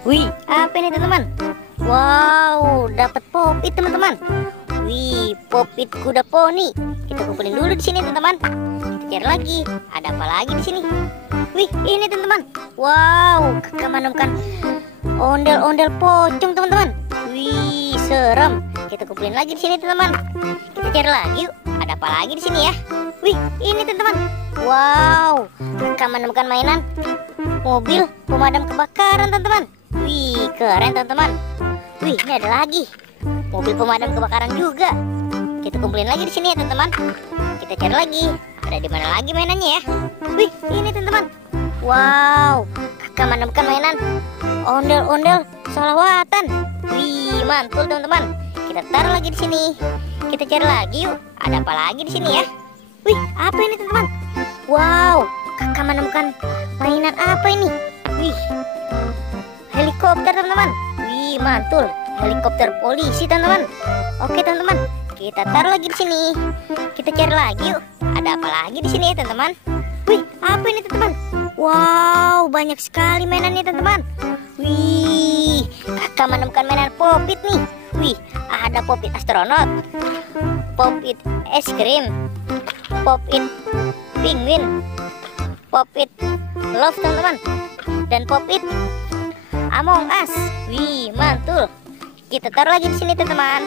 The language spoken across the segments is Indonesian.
Wih, apa ini teman-teman? Wow, dapat pop-it teman-teman. Wih, pop-it kuda poni. Kita kumpulin dulu di sini teman-teman. Kita cari lagi. Ada apa lagi di sini? Wih, ini teman-teman. Wow, kakak menemukan ondel-ondel pocong teman-teman. Wih, serem. Kita kumpulin lagi di sini teman-teman. Kita cari lagi yuk. Ada apa lagi di sini ya? Wih, ini teman-teman. Wow, kakak menemukan mainan mobil pemadam kebakaran teman-teman. Wih, keren teman-teman. Wih, ini ada lagi mobil pemadam kebakaran juga. Kita kumpulin lagi di sini ya teman-teman. Kita cari lagi. Ada di mana lagi mainannya ya? Wih, ini teman-teman. Wow, kakak menemukan mainan ondel-ondel solawatan. Wih, mantul teman-teman. Kita taruh lagi di sini. Kita cari lagi yuk. Ada apa lagi di sini ya? Wih, apa ini teman-teman? Wow, kakak menemukan mainan apa ini? Wih, helikopter teman-teman. Wih, mantul. Helikopter polisi teman-teman. Oke teman-teman, kita taruh lagi di sini. Kita cari lagi yuk. Ada apa lagi di sini ya teman-teman? Wih, apa ini teman-teman? Wow, banyak sekali mainannya teman-teman. Wih, kakak menemukan mainan pop-it nih. Wih, ada pop-it astronot, pop-it es krim, pop-it penguin, pop-it love teman-teman, dan pop-it Among Us. Wih, mantul. Kita taruh lagi di sini teman-teman.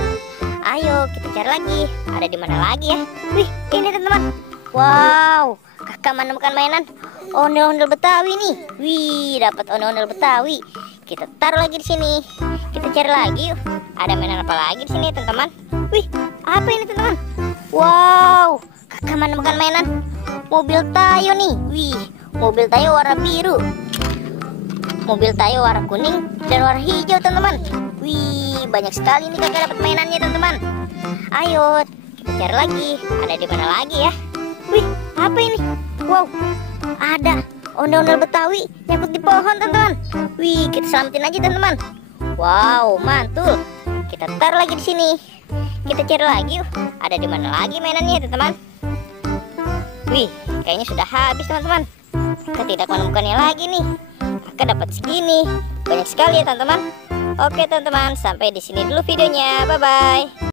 Ayo kita cari lagi. Ada di mana lagi ya? Wih, ini teman-teman. Wow, kakak menemukan mainan ondel-ondel Betawi nih. Wih, dapat ondel-ondel Betawi. Kita taruh lagi di sini. Kita cari lagi yuk. Ada mainan apa lagi di sini teman-teman? Wih, apa ini teman-teman? Wow, kakak menemukan mainan mobil Tayo nih. Wih, mobil Tayo warna biru, mobil Tayo warna kuning, dan warna hijau teman-teman. Wih, banyak sekali nih kakak dapat mainannya teman-teman. Ayo kita cari lagi. Ada di mana lagi ya? Wih, apa ini? Wow, ada ondel-ondel Betawi nyangkut di pohon teman-teman. Wih, kita selamatin aja teman-teman. Wow, mantul. Kita taruh lagi di sini. Kita cari lagi yuk. Ada di mana lagi mainannya teman-teman? Wih, kayaknya sudah habis teman-teman. Kita tidak menemukannya lagi nih. Kakak dapat segini. Banyak sekali ya teman-teman. Oke teman-teman, sampai di sini dulu videonya. Bye bye.